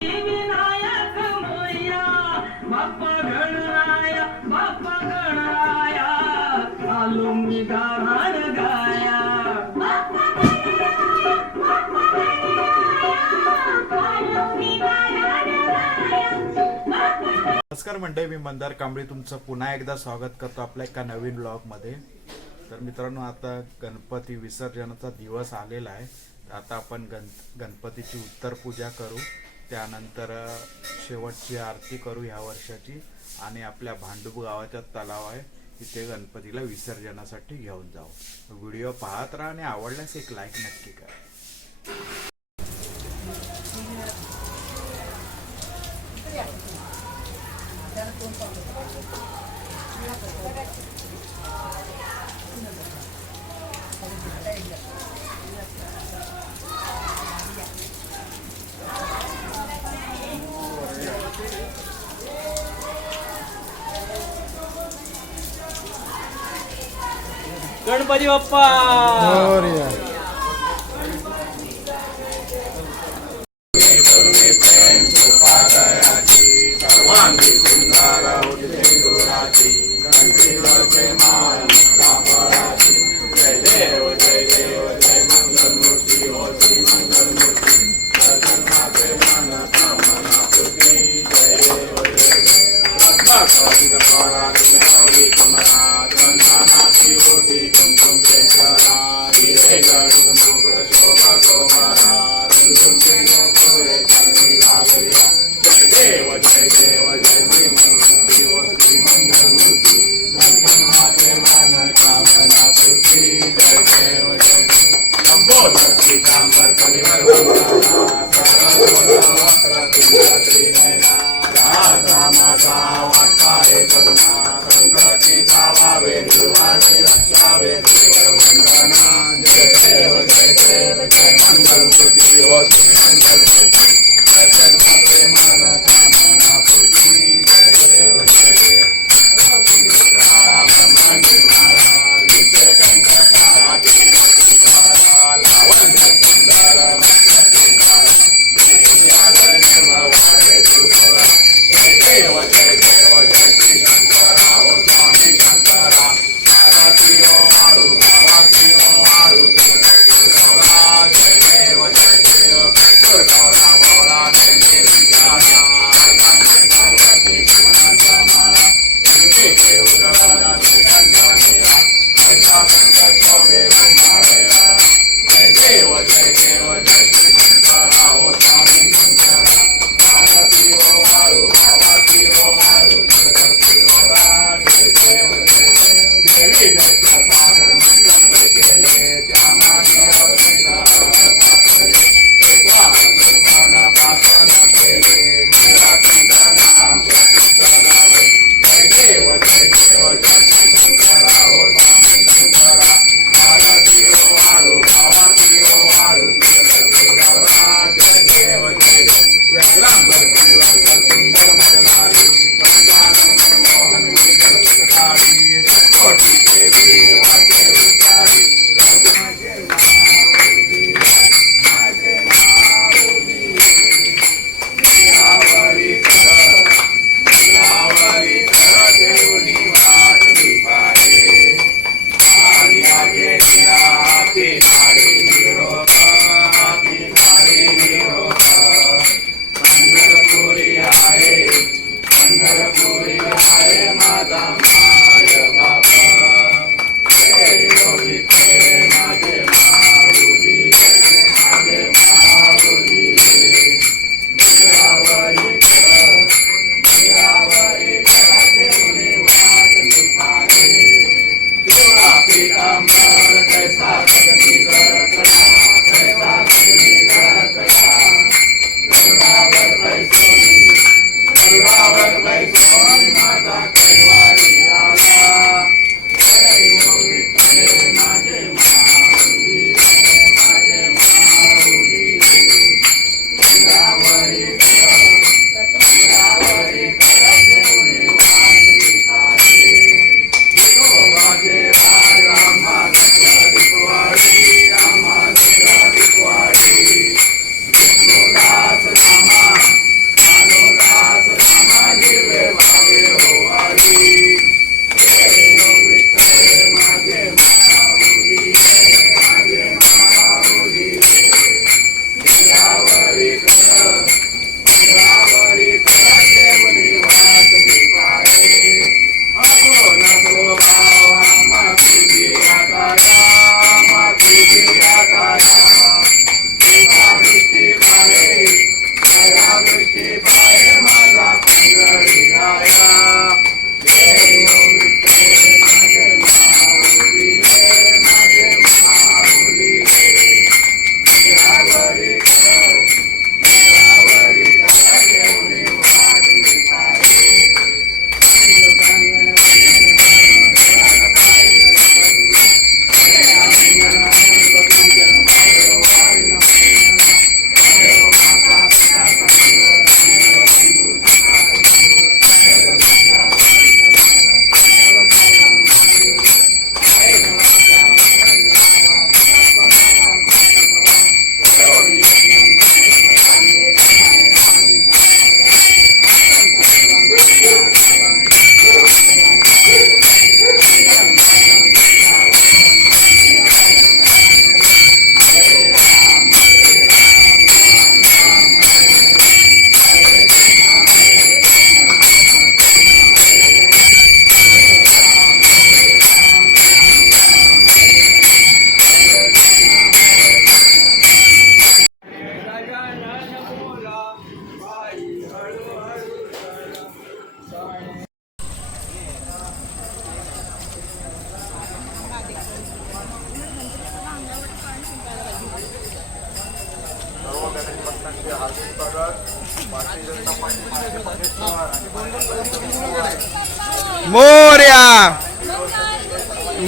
विनायक मोरया बाप्पा गणराया बाप्पा गणराया आलो मी गाणार नमस्कार मंडळी मी मंदार कांबळे तुमचं पुन्हा एकदा स्वागत करतो आपल्या एका नवीन ब्लॉगमध्ये तर मित्रांनो आता गणपती विसर्जनाचा दिवस आलेला आहे. तर आता आपण गण गणपतीची उत्तर पूजा करू. त्यानंतर शेवटची आरती करू ह्या वर्षाची. आणि आपल्या भांडूप गावाच्या तलाव आहे. तिथे गणपतीला विसर्जनासाठी घेऊन जाऊ. व्हिडिओ पाहत राहा आणि आवडल्यास एक लाईक नक्की करा. गणपती बाप्पा! मोर्या!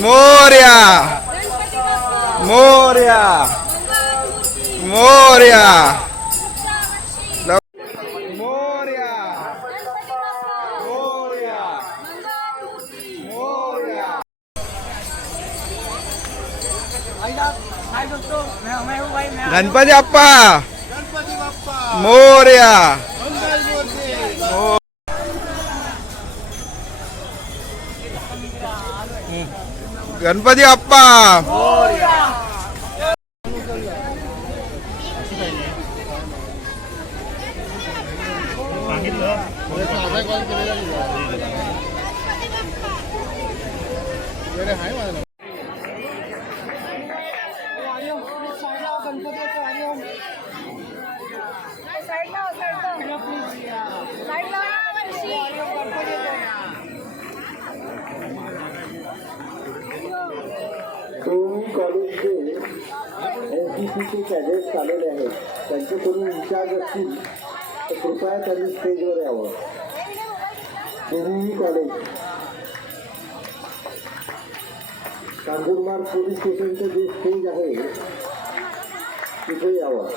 मोर्या! मोर्या! मोर्या! मोर्या! मोर्या! मोर्या! गणपती अप्पा! मोर्या. गणपती अप्पा साईडला साईडला साईडला कॉलेजचे एन सी सीचे कॅडेट्स आलेले आहेत. त्यांच्याकडून कोणी असतील तर कृपया त्यांनी स्टेजवर यावं. दोन्ही कॉलेज. कांजूरमार्ग पोलीस स्टेशनचं जे स्टेज आहे तिथे यावं.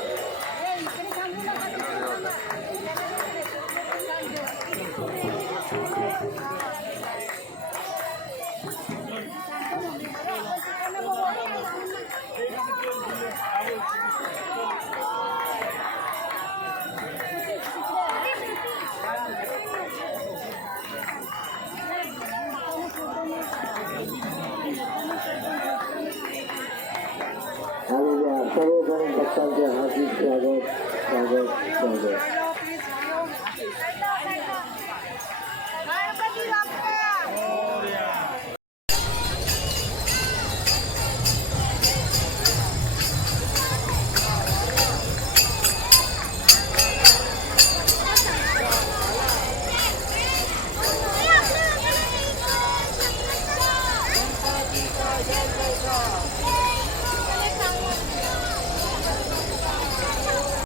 आलेल्या सर्वजण भक्तांचे हार्दिक स्वागत स्वागत स्वागत